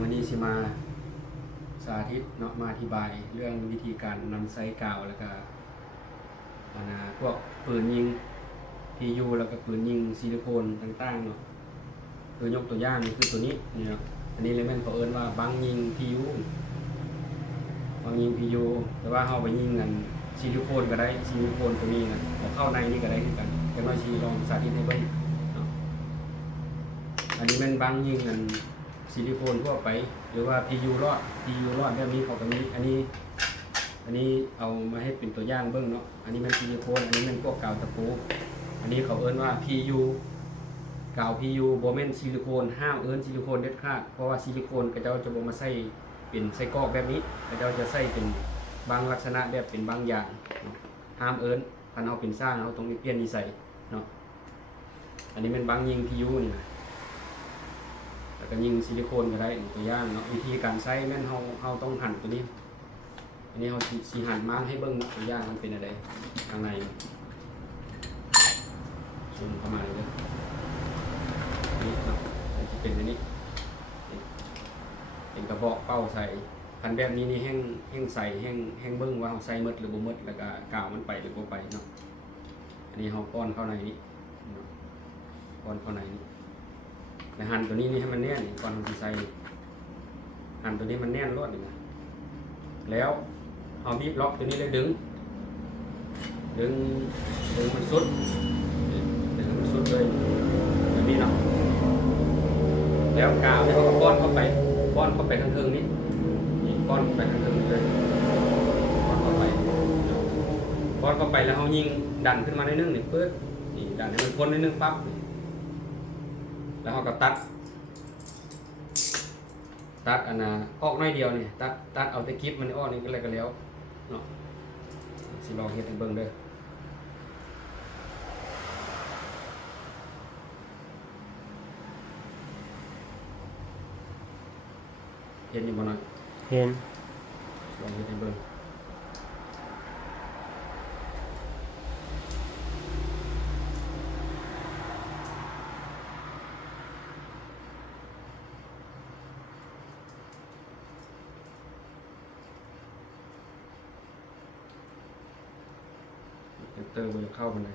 วันนี้สิมาสาธิตเนาะมาอธิบายเรื่องวิธีการนำไซกาวแล้วก็พวกปืนยิง PU แล้วก็ปืนยิงซิลิโคนต่างๆเนาะคือยกตัวอย่างนี่คือตัวนี้นี่เนาะอันนี้เลยแม่นเขาเอิ้นว่าบังยิง PU บังยิง PU แต่ว่าเขาไปยิงกันซิลิโคนก็ได้ซิลิโคนตัวนี้นะเข้าในนี่ก็ได้คือกันแต่ว่าชีลองสาธิตให้เบิ่งเนาะอันนี้แม่นบังยิงกันซิลิโคนทั่วไปหรือว่า PU รอดแบบนี้เขาก็มีอันนี้เอามาให้เป็นตัวอย่างเบิ่งเนาะอันนี้มันซิลิโคนอันนี้มันพวกกาวตะปูอันนี้เขาเอิ้นว่า PU กาว PU บ่แม่นซิลิโคนห้ามเอิ้นซิลิโคนเด็ดขาดเพราะว่าซิลิโคนก็เจ้าจะบ่มาใส่เป็นไส้กรอกแบบนี้ก็เจ้าจะใส่เป็นบางลักษณะแบบเป็นบางอย่างห้ามเอิ้นคันเอาเป็นสร้างเอาตรงนี้เปลี่ยนนิสัยเนาะอันนี้เป็นบางยิง PU นี่นะแล้วก็ยิงซิลิโคนก็ได้ตัวอย่างเนาะวิธีการใช้แม่นเฮาต้องหั่นตัวนี้อันนี้เฮาสิหั่นมาให้เบิ่งตัวอย่างมันเป็นอะไรข้างในซูมเข้ามาเลยนี่เนาะมันจะเป็นอันนี้เป็นกระบอกเป้าใส่คันแบบนี้นี่แห้งใส่แห้งเบิ่งว่าเฮาใส่หมดหรือบ่หมดแล้วก็กาวมันไปหรือบ่ไปเนาะอันนี้เฮาป้อนเข้าในนี้เนาะป้อนเข้าในนี้แล้วหั่นตัวนี้นี่ให้มันแน่นก่อนเฮาสิใส่หั่นตัวนี้มันแน่นรอดนี่นะแล้วเฮาบีบล็อกตัวนี้เลยดึงมันสุดเลยแบบนี้เนาะแล้วกาวเนี่ยเขาก็ป้อนเข้าไปทางเทิงนี้ป้อนเข้าไปทางเทิงนี้เลยป้อนเข้าไปแล้วเขายิงดันขึ้นมาในนึงนี่เปิดนี่ดันให้มันพ้นในนึงปั๊บแล้วเขาก็ตัดอันน่ะออกน้อยเดียวนี่ตัดเอาแต่กิ๊บมันออกนี่ก็เลยก็แล้วเนาะสิลองเฮ็ดให้เบิ่งเด้อเห็นอยู่บ่น้อยเห็นลองเฮ็ดให้เบิ่งเตอร์มันเข้ามันเลย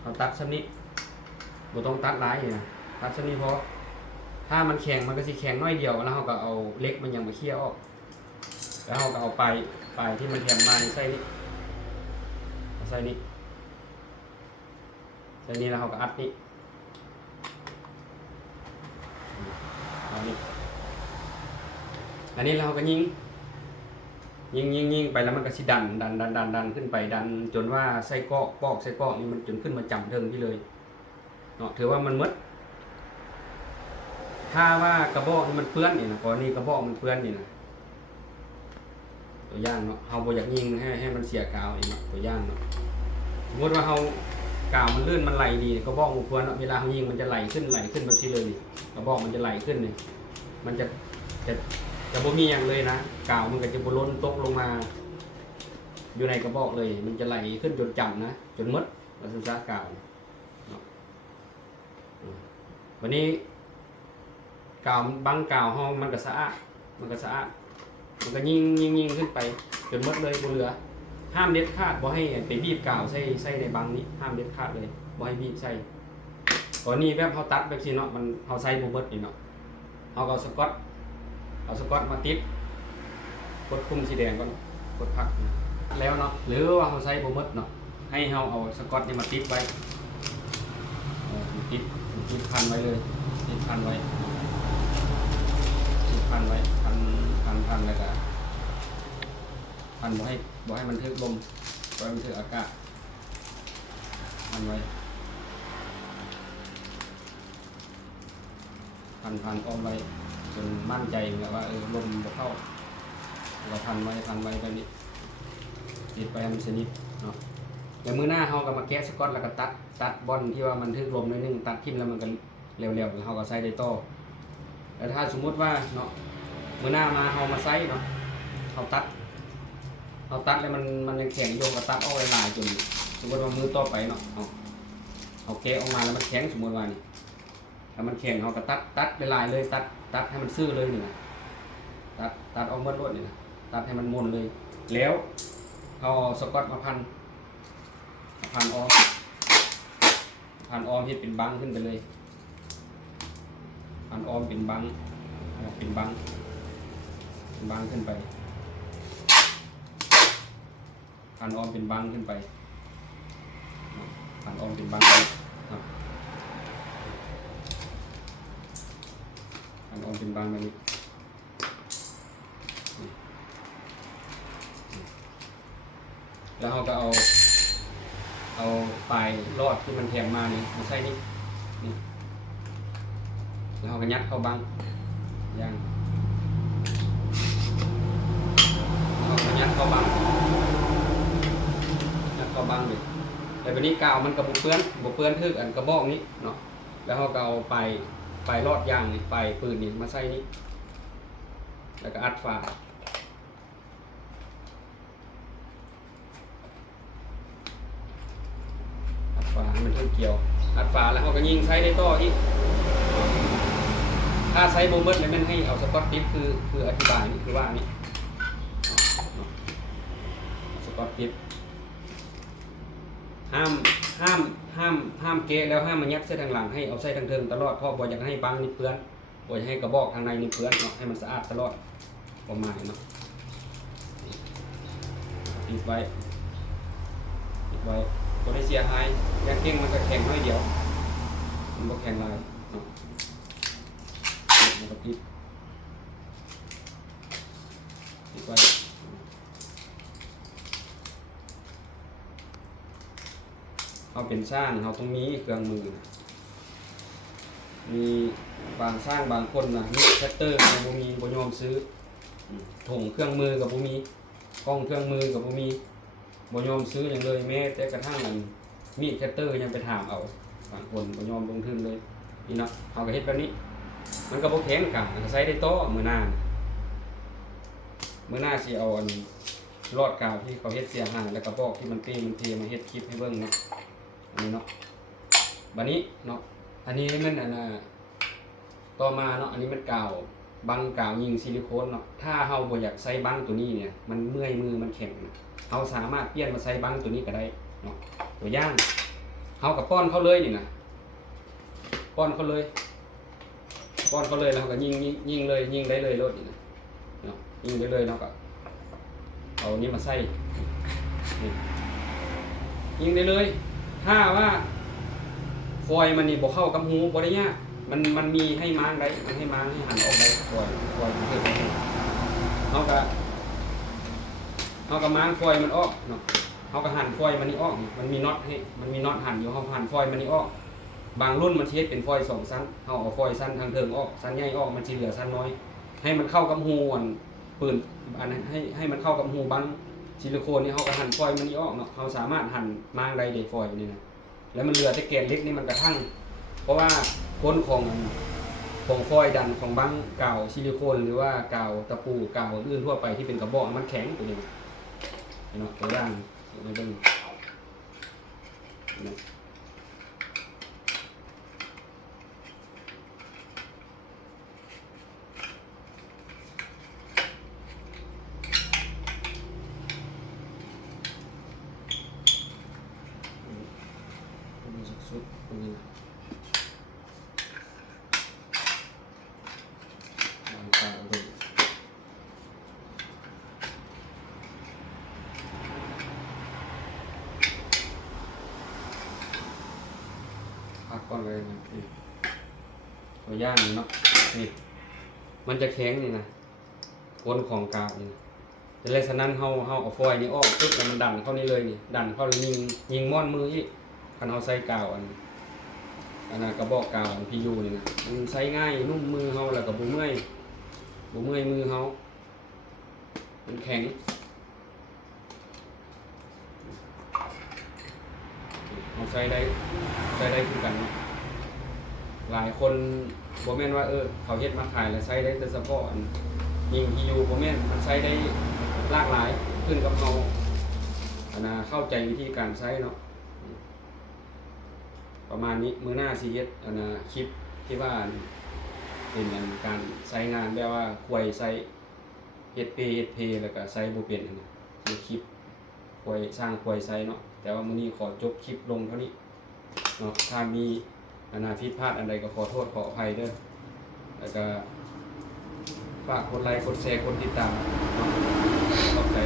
เอาตัดสักนิดบ่ต้องตัดหลายนะตัดสักนิดเพราะถ้ามันแข็งมันก็สิแข็งน้อยเดียวแล้วเราก็เอาเล็กมันยังมาเคี่ยวออกแล้วเราก็เอาปลายที่มันแข็งมาใส่นี่ใส่นี่แล้วเราก็อัดนี่อันนี้เราก็ยิงไปแล้วมันก็สิดันขึ้นไปดันจนว่าไส้กรอกนี่มันจนขึ้นมาจำเทิงที่เลยเนาะถือว่ามันมดถ้าว่ากระบอกมันเปื้อนนี่นะกรณีกระบอกมันเปื้อนนี่นะตัวอย่างเนาะเฮาบ่อยากยิงให้มันเสียกาวอีกเนาะตัวอย่างเนาะสมมติว่าเฮากาวมันลื่นมันไหลดีกระบอกมันเปื้อนเนาะเวลาเฮายิงมันจะไหลขึ้นแบบนี้เลยนี่กระบอกมันจะไหลขึ้นนี่มันจะบ่มีอย่างเลยนะกาวมันก็จะบ่ล้นตกลงมาอยู่ในกระบอกเลยมันจะไหลขึ้นจนจำนะจนมดแล้วสุดท้ายกาววันนี้กาวบางกาวห้องมันก็สะอาดมันก็ยิงขึ้นไปจนมดเลยบ่เหลือห้ามเด็ดขาดบ่ให้ไปบีบกาวใส่ในบางนี้ห้ามเด็ดขาดเลยบ่ให้บีบใส่ตอนนี้แบบเฮาตัดแบบนี้เนาะมันเฮาใส่บ่เบิดนี่เนาะเฮาก็เอาสก๊อตมาติดกดคุมสีแดงก่อนกดพักแล้วเนาะหรือว่าเฮาใส่บ่หมดเนาะให้เฮาเอาสก๊อตนี่มาติดไว้ติดพันไว้เลยติดพันไว้พันแล้วก็พันบ่ให้มันถึกลมบ่ให้มันถึกอากาศพันไว้พันอ้อมไว้จนมั่นใจแบบว่าลมจะเข้าเราพันไว้แบบนี้ติดไปมันสนิทเนาะเดี๋ยวมือหน้าเขาก็มาแกะสก๊อตแล้วก็ตัดบอลที่ว่ามันทึกลมนิดนึงตัดทิ่มแล้วมันก็เร็วๆเขาก็ใส่ได้ต่อแล้วถ้าสมมุติว่าเนาะมือหน้ามาเขามาใส่เนาะเขาตัดแล้วมันยังแข็งโยงกับตัดอ้อยลายจน สมมติว่ามือต่อไปเนาะเอาแกะออกมาแล้วมันแข็งสมมติว่านี่ถ้ามันแข็งเราก็ตัดลายเลยตัดให้มันซื่อเลยนี่นะตัดออกหมดรวดนี่นะตัดให้มันมนเลยแล้วเอาสกอตมาพันออมที่เป็นบังขึ้นไปเลยพันออมเป็นบังขึ้นไปพันออมเป็นบังขึ้นไปพันออมเป็นบังครับพันออมเป็นบังแบบนี้แล้วเราก็เอาปลายรอดที่มันแถมมานี่มาใส่นี่แล้วเราก็ยัดเข้าบังย่างเราก็ยัดเข้าบังเลยแต่วันนี้กาวมันกับบุเปื้อนทึกอันกระบอกนี้เนาะแล้วเราก็เอาปลายรอดยางนี่ปลายปืนนี่มาใส่นี่แล้วก็อัดฝาให้มันเกี่ยวอัดฝาแล้วเราก็ยิงใช้ได้ต่อที่ถ้าใช้โบเบิร์ตแล้วมันให้เอาสกอตติปคืออธิบายนี่คือว่านี่สกอตติปห้ามเกะแล้วห้ามมันยัดเส้นทางหลังให้เอาใส่ทางเทิงตลอดเพราะบ่อยากให้บังนี่เปื้อนบ่อยากให้กระบอกทางในนี่เปื้อนเนาะให้มันสะอาดตลอดประมาณเนาะติดไว้ตัวได้เสียหายยางเก่งมันก็แข็งน้อยเดียวมันบ่แข็งลายเนาะมันก็ติดไว้เขาเป็นสร้างเขาตรงนี้เครื่องมือมีบางสร้างบางคนนะมีแคตเตอร์กับบุมีบยอมซื้อถุงเครื่องมือกับบุมีกล้องเครื่องมือกับบุมีบยอมซื้ออย่างเลยแม้แต่กระทั่งมีดแคตเตอร์ยังไปถามเอาบางคนบยอมลงทุนเลยนี่เนาะเอากระเฮ็ดแบบนี้มันก็บ่แข็งกันใช้ได้โต๊ะมือหน้าสิเอารอดกาวที่เขาเฮ็ดเสียหายแล้วก็บอกที่มันเทมาเฮ็ดคลิปให้เบิ่งเนาะอันนี้เนาะบัดนี้เนาะอันนี้มันต่อมาเนาะอันนี้มันกาวบังกาวยิงซิลิโคนเนาะถ้าเฮาบ่อยากใส่บังตัวนี้เนี่ยมันเมื่อยมือมันแข็งเฮาสามารถเปลี่ยนมาใส่บังตัวนี้ก็ได้เนาะตัวอย่างเฮากับป้อนเขาเลยนี่นะป้อนเขาเลยแล้วเฮาก็ยิงเลยยิงได้เลยรถนี่นะเนาะยิงได้เลยเนาะก็เอานี้มาใส่ยิงได้เลยถ้าว่าฟอยมันนี่บ่เข้ากับหูบ่ได้ยากมันมีให้ม้างได้มันให้ม้างให้หันออกได้ฟอยมันคือเฮาก็ม้างฟอยมันออกเนาะเฮาก็หั่นฟอยมันนี่ออกมันมีน็อตหั่นอยู่เฮาหั่นฟอยมันนี่ออกบางรุ่นมันสิเฮ็ดเป็นฟอย2ชั้นเฮาเอาฟอยชั้นทางเทิงออกชั้นใหญ่ออกมันสิเหลือชั้นน้อยให้มันเข้ากับหูปืนอันนั้นให้มันเข้ากับหูบังซิลิโคนนี่เฮาก็หั่นฟอยมันนี่ออกเนาะเฮาสามารถหั่นม้างได้เด้ฟอยนี่นะแล้วมันเหลือแต่แกนเล็กนี่มันกระทั่งเพราะว่าพ้นของฟอยดันของบังกาวซิลิโคนหรือว่ากาวตะปูกาวอื่นทั่วไปที่เป็นกระบอกมันแข็งตัวนี้เนาะตัวอย่างในเบิ่งสุดตรงนี้พักก่อนเลยนะตัวย่างเนาะนี่มันจะแข็งนี่นะก้นของกาวนี่แต่เลยฉะนั้นเฮาเอาฟอยล์นี้ออกปึ๊บแล้วมันดันเข้านี่เลยนี่ดันเข้าเลยยิงม้อนมืออีกคันเฮาใส่กาวอันกระบอกกาวพียูนี่นะมันใช้ง่ายนุ่มมือเฮาแล้วก็บ่เมื่อยมือเฮามันแข็งเอาใช้ได้คือกันหลายคนบ่แม่นว่าเขาเฮ็ดมาขายแล้วใช้ได้แต่เฉพาะยิงพียูบ่แม่นมันใช้ได้หลากหลายขึ้นกับเฮาเข้าใจวิธีการใช้เนาะ ประมาณนี้มื้อหน้าสิเฮ็ดคลิปที่ว่าเป็นอันการใช้งานแบบว่าควยใช้เฮ็ดเพแล้วก็ใช้บ่เป็นอันนะคือคลิปควยสร้างควยใช้เนาะแต่ว่ามื้อนี้ขอจบคลิปลงเท่านี้เนาะถ้ามีผิดพลาดอันใดก็ขอโทษขออภัยเด้อแล้วก็ฝากกดไลค์กดแชร์กดติดตามเนาะขอบใจ